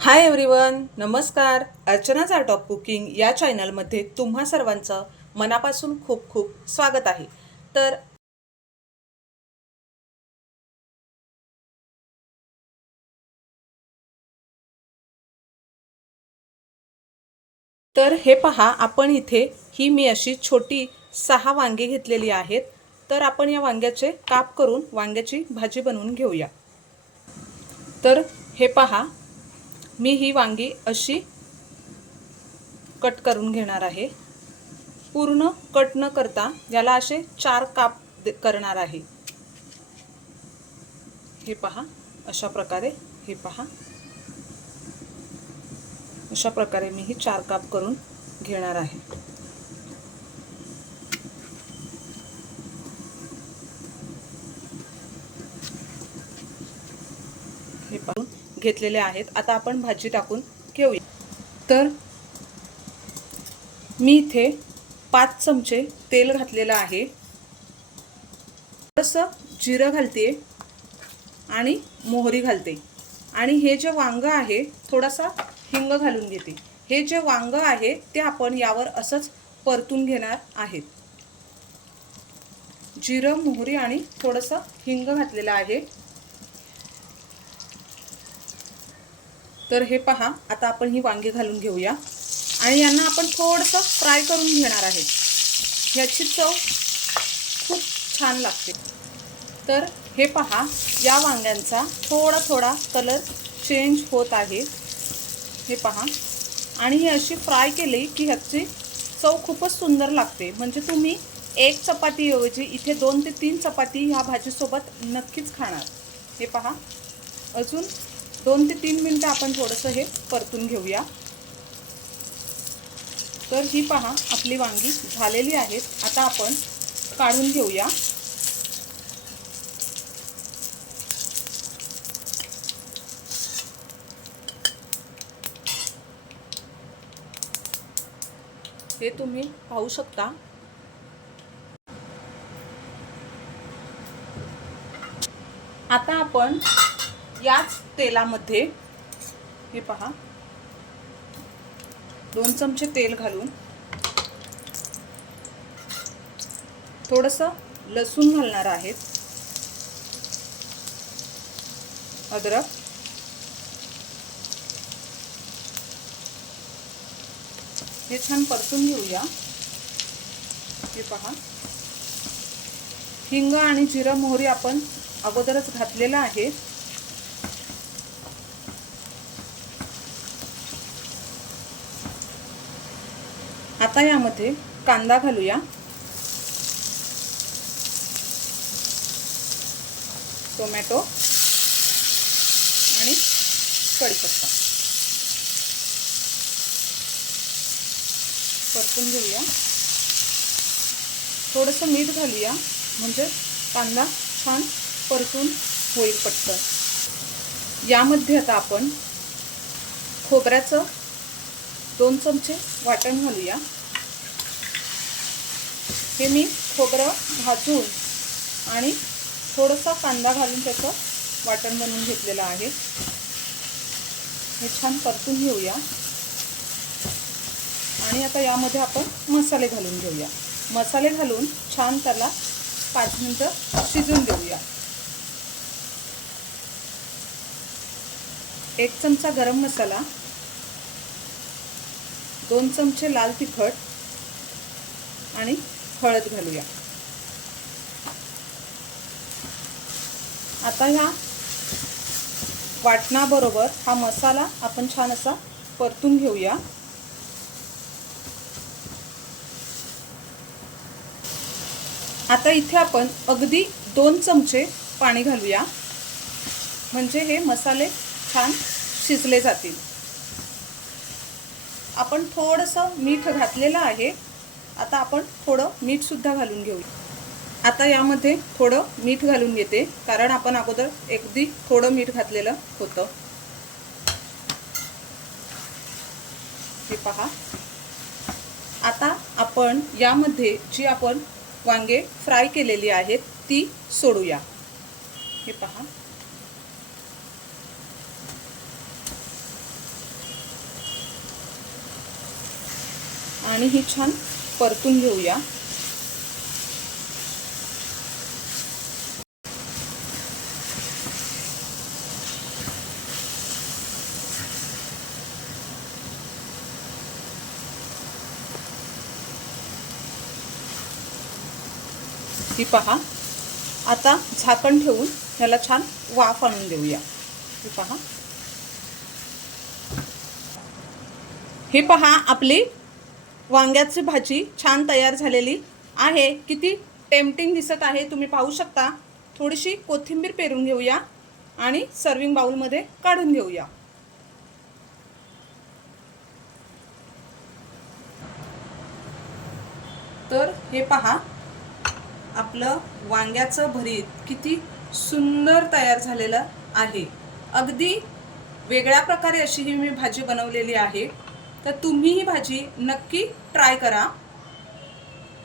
Hi everyone नमस्कार. अर्चनाज art of cooking या चॅनलमध्ये तुम्हा सर्वांचं मनापासून खूप खूप स्वागत आहे. तर तर हे पहा आपण इथे ही मी अशी छोटी सहा वांगे घेतलेली आहेत. तर आपण या वांग्याचे काप करून वांग्याची भाजी बनवून घेऊया. तर हे पहा मी ही वांगी अशी कट करून घेणार आहे. पूर्ण कट न करता याला असे चार काप दे- करणार आहे. हे पहा अशा प्रकारे हे पहा. अशा प्रकारे मी ही चार काप करून घेणार आहे. हे पाहून घेतलेले आहेत. आता आपण भाजी टाकून घेऊया. तर मी इथे पाच चमचे तेल घातलेलं आहे. थोडंसं जिरं घालते आणि मोहरी घालते आणि हे जे वांग आहे थोडासा हिंग घालून घेते. हे जे वांग आहे ते आपण यावर असंच परतून घेणार आहेत. जिरं मोहरी आणि थोडंसं हिंग घातलेलं आहे. तर हे पहा आता आपण ही वांगी घालून घेऊया. आणि यांना आपण थोडंसं फ्राय करून घेणार आहे. ह्याची चव खूप छान लागते. तर हे पहा या वांग्यांचा थोडा थोडा कलर चेंज होत आहे. हे पहा. आणि ही अशी फ्राय केली की ह्याची चव खूपच सुंदर लागते. म्हणजे तुम्ही एक चपातीऐवजी इथे दोन ते तीन चपाती ह्या भाजीसोबत नक्कीच खाणार. हे पहा. अजून दोन ते तीन मिनटं आपण थोडंसं हे परतून घेऊया. तर ही पहा आपली वांगी झालेली आहेत. आता आपण काढून घेऊया. हे तुम्ही पाहू शकता. आता आपण याच तेलामध्ये हे पहा. दोन चमचे तेल घालून थोडंसं लसूण घालणार आहेत. अद्रक. हे छान परतून घेऊया. हे पहा. हिंग आणि जिरं मोहरी आपण अगोदरच घातलेला आहे. आता यामध्ये कांदा घालूया. टोमॅटो आणि कढीपत्ता. परतून घेऊया. थोडंसं मीठ घालूया म्हणजे कांदा छान परतून होईल पटकन. यामध्ये आता आपण खोबऱ्याचं दोन चमचे वाटण घालूया. हे मी खोबरं भाजून आणि थोडासा कांदा घालून त्याचं वाटण बनवून घेतलेलं आहे. हे छान परतून घेऊया. आणि आता यामध्ये आपण मसाले घालून घेऊया. मसाले घालून छान त्याला पाच मिनटं शिजून देऊया. एक चमचा गरम मसाला दोन चमचे लाल तिखट आणि हळद घालूया. आता ह्या वाटणाबरोबर हा मसाला आपण छान असा परतून घेऊया. आता इथे आपण अगदी दोन चमचे पाणी घालूया. म्हणजे हे मसाले छान शिजले जातील. आपण थोडंसं मीठ घातलेलं आहे. आता आपण थोडं मीठसुद्धा घालून घेऊ. आता यामध्ये थोडं मीठ घालून घेते. कारण आपण अगोदर अगदी थोडं मीठ घातलेलं होतं. हे पहा. आता आपण यामध्ये जी आपण वांगे फ्राय केलेली आहेत ती सोडूया. हे पहा. आणि ही छान परतून घेऊया. ही पहा आता झाकण ठेवून ह्याला छान वाफ आणून देऊया. ही पहा. हे पहा आपली वांग्याची भाजी छान तयार झालेली आहे. किती टेम्पटिंग दिसत आहे तुम्ही पाहू शकता. थोडीशी कोथिंबीर पेरून घेऊया आणि सर्विंग बाउलमध्ये काढून घेऊया. तर हे पहा आपलं वांग्याचं भरीत किती सुंदर तयार झालेलं आहे. अगदी वेगळ्या प्रकारे अशी ही मी भाजी बनवलेली आहे. तर तुम्ही ही भाजी नक्की ट्राय करा.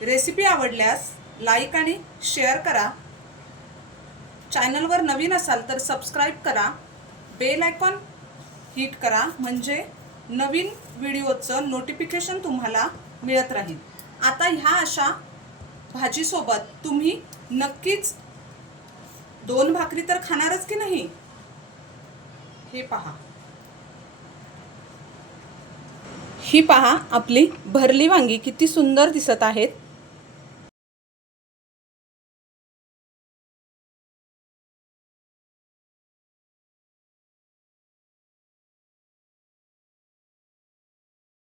रेसिपी आवडल्यास लाईक आणि शेअर करा. चॅनलवर नवीन असाल तर सबस्क्राईब करा. बेल आयकॉन हिट करा म्हणजे नवीन व्हिडिओचं नोटिफिकेशन तुम्हाला मिळत राहील. आता ह्या अशा भाजीसोबत तुम्ही नक्कीच दोन भाकरी तर खाणारच की नाही? हे पहा. ही पहा आपली भरली वांगी किती सुंदर दिसत आहेत.